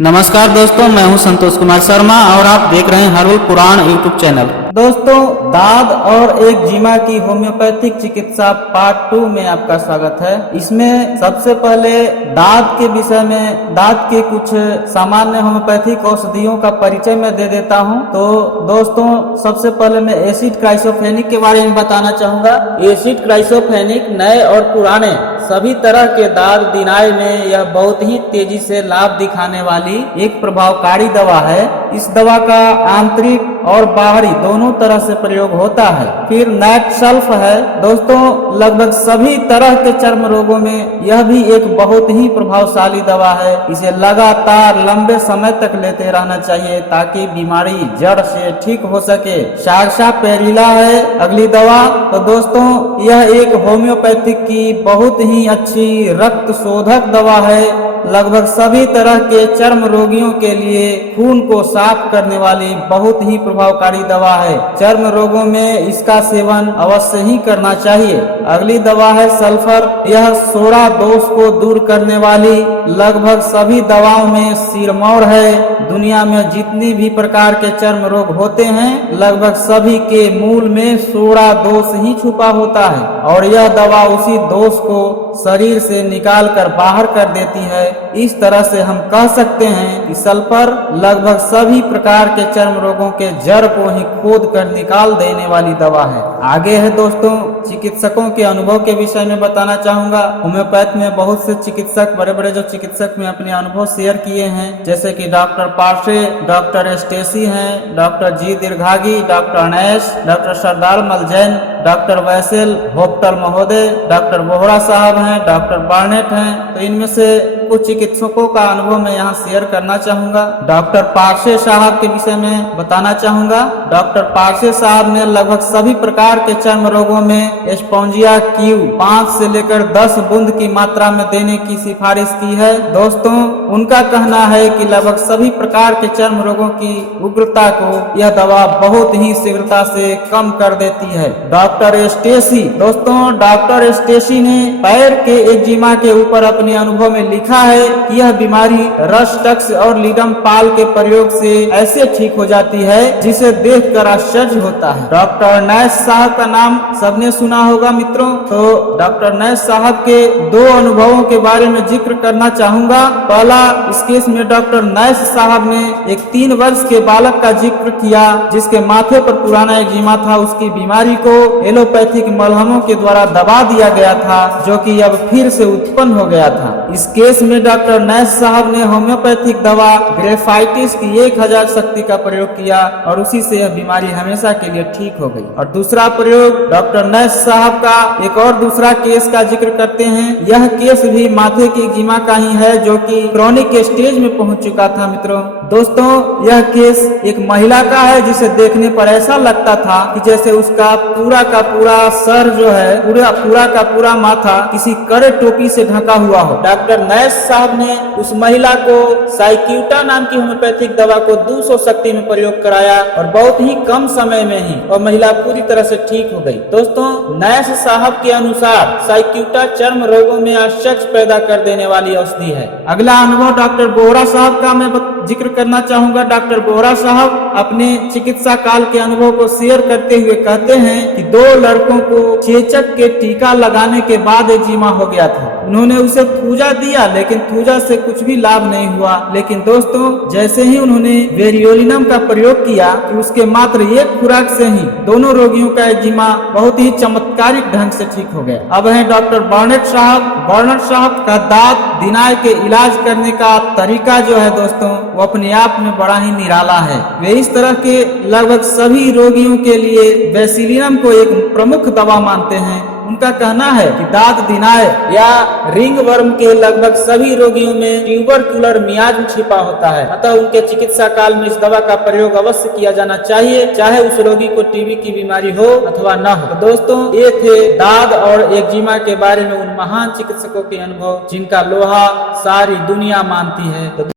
नमस्कार दोस्तों, मैं हूं संतोष कुमार शर्मा और आप देख रहे हैं हर्बल पुराण यूट्यूब चैनल। दोस्तों, दाद और एक्जिमा की होम्योपैथिक चिकित्सा पार्ट 2 में आपका स्वागत है। इसमें सबसे पहले दाद के विषय में, दाद के कुछ सामान्य होम्योपैथिक औषधियों का परिचय मैं दे देता हूं। तो दोस्तों, सबसे पहले मैं एसिड क्राइसोफेनिक के बारे में बताना चाहूंगा। एसिड क्राइसोफेनिक नए और पुराने सभी तरह के दाद दिनाय में यह बहुत ही तेजी से लाभ दिखाने वाली एक प्रभावकारी दवा है। इस दवा का आंतरिक और बाहरी दोनों तरह से प्रयोग होता है। फिर नाइट सल्फ है। दोस्तों, लगभग सभी तरह के चर्म रोगों में यह भी एक बहुत ही प्रभावशाली दवा है। इसे लगातार लंबे समय तक लेते रहना चाहिए ताकि बीमारी जड़ से ठीक हो सके। सार्सापेरिला है अगली दवा। तो दोस्तों, यह एक होम्योपैथिक की बहुत ही अच्छी रक्त शोधक दवा है। लगभग सभी तरह के चर्म रोगियों के लिए खून को साफ करने वाली बहुत ही प्रभावकारी दवा है। चर्म रोगों में इसका सेवन अवश्य ही करना चाहिए। अगली दवा है सल्फर। यह सोरा दोष को दूर करने वाली लगभग सभी दवाओं में सिरमौर है। दुनिया में जितनी भी प्रकार के चर्म रोग होते हैं, लगभग सभी के मूल में सोरा दोष ही छुपा होता है और यह दवा उसी दोष को शरीर से निकाल कर बाहर कर देती है। इस तरह से हम कह सकते हैं कि सल्फर लगभग सभी प्रकार के चर्म रोगों के जड़ को ही खोद कर निकाल देने वाली दवा है। आगे है दोस्तों, चिकित्सकों के अनुभव के विषय में बताना चाहूंगा। होम्योपैथ में बहुत से चिकित्सक, बड़े बड़े जो चिकित्सक में अपने अनुभव शेयर किए हैं, जैसे कि डॉक्टर पार्से, डॉक्टर स्टेसी हैं, डॉक्टर जी दीर्घागी, डॉक्टर नैश, डॉक्टर सरदार मलजैन, डॉक्टर वैसेल होप्टल महोदय, डॉक्टर बोहरा साहब हैं, डॉक्टर बार्नेट हैं। तो इनमें से कुछ चिकित्सकों का अनुभव मैं यहाँ शेयर करना चाहूंगा। डॉक्टर पार्से साहब के विषय में बताना चाहूंगा। डॉक्टर पार्से साहब ने लगभग सभी प्रकार के चर्म रोगों में एस्पोंजिया क्यू 5 से लेकर 10 बूंद की मात्रा में देने की सिफारिश की है। दोस्तों, उनका कहना है कि लगभग सभी प्रकार के चर्म रोगों की उग्रता को यह दवा बहुत ही शीघ्रता से कम कर देती है। डॉक्टर स्टेसी, दोस्तों, डॉक्टर स्टेसी ने पैर के एक्जिमा के ऊपर अपने अनुभव में लिखा है कि यह बीमारी रस टक्स और लिगम पाल के प्रयोग से ऐसे ठीक हो जाती है जिसे देखकर आश्चर्य होता है। डॉक्टर नैश साहब का नाम सबने सुना होगा मित्रों। तो डॉक्टर नैश साहब के 2 अनुभवों के बारे में जिक्र करना चाहूंगा। पहला, इस केस में डॉक्टर नैश साहब ने एक 3 वर्ष के बालक का जिक्र किया जिसके माथे पर पुराना एक्जिमा था। उसकी बीमारी को एलोपैथिक मलहमों के द्वारा दबा दिया गया था, जो कि अब फिर से उत्पन्न हो गया था। इस केस में डॉक्टर नैश साहब ने होम्योपैथिक दवा ग्रेफाइटिस की 1000 शक्ति का प्रयोग किया और उसी से यह बीमारी हमेशा के लिए ठीक हो गई। और दूसरा प्रयोग, डॉक्टर नैश साहब का एक और दूसरा केस का जिक्र करते हैं। यह केस भी माथे की एक्जिमा का ही है, जो कि क्रोनिक स्टेज में पहुंच चुका था मित्रों। दोस्तों, यह केस एक महिला का है जिसे देखने पर ऐसा लगता था कि जैसे उसका पूरा का पूरा सर जो है, पूरा का पूरा माथा किसी कड़े टोपी से ढका हुआ हो। डॉक्टर नैश साहब ने उस महिला को साइक्यूटा नाम की होम्योपैथिक दवा को 200 शक्ति में प्रयोग कराया और बहुत ही कम समय में ही वह महिला पूरी तरह से ठीक हो गई। दोस्तों, नैश साहब के अनुसार साइक्यूटा चर्म रोगों में आश्चर्य पैदा कर देने वाली औषधि है। अगला अनुभव डॉक्टर बोहरा साहब का मैं जिक्र करना चाहूंगा। डॉक्टर बोहरा साहब अपने चिकित्सा काल के अनुभव को शेयर करते हुए कहते हैं कि 2 लड़कों को चेचक के टीका लगाने के बाद एक्जिमा हो गया था। उन्होंने उसे थूजा दिया, लेकिन थूजा से कुछ भी लाभ नहीं हुआ। लेकिन दोस्तों, जैसे ही उन्होंने वेरियोलिनम का प्रयोग किया कि उसके मात्र 1 खुराक से ही दोनों रोगियों का एक्जिमा बहुत ही चमत्कारिक ढंग से ठीक हो गया। अब है डॉक्टर बार्नेट साहब। बार्नेट साहब का दांत दिनाय के इलाज करने का तरीका जो है दोस्तों, वो अपने आप में बड़ा ही निराला है। वे इस तरह के लगभग सभी रोगियों के लिए बेसिलिनम को एक प्रमुख दवा मानते हैं। उनका कहना है कि दांत दिनाय या रिंग वर्म के लगभग सभी रोगियों में ट्यूबरकुलर मियाज छिपा होता है, अतः उनके चिकित्सा काल में इस दवा का प्रयोग अवश्य किया जाना चाहिए, चाहे उस रोगी को टीबी की बीमारी हो अथवा न हो। तो दोस्तों, ये थे दाद और एक्जिमा के बारे में उन महान चिकित्सकों के अनुभव जिनका लोहा सारी दुनिया मानती है।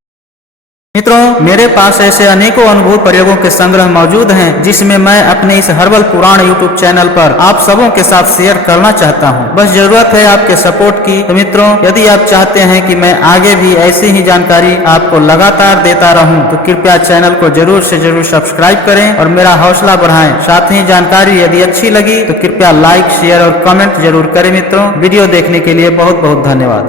मित्रों, मेरे पास ऐसे अनेकों अनुभव प्रयोगों के संग्रह मौजूद हैं जिसमें मैं अपने इस हर्बल पुराण यूट्यूब चैनल पर आप सबों के साथ शेयर करना चाहता हूं। बस जरूरत है आपके सपोर्ट की। तो मित्रों, यदि आप चाहते हैं कि मैं आगे भी ऐसी ही जानकारी आपको लगातार देता रहूं तो कृपया चैनल को जरूर से जरूर सब्सक्राइब करें और मेरा हौसला बढ़ाएं। साथ ही जानकारी यदि अच्छी लगी तो कृपया लाइक, शेयर और कमेंट जरूर करें। मित्रों, वीडियो देखने के लिए बहुत बहुत धन्यवाद।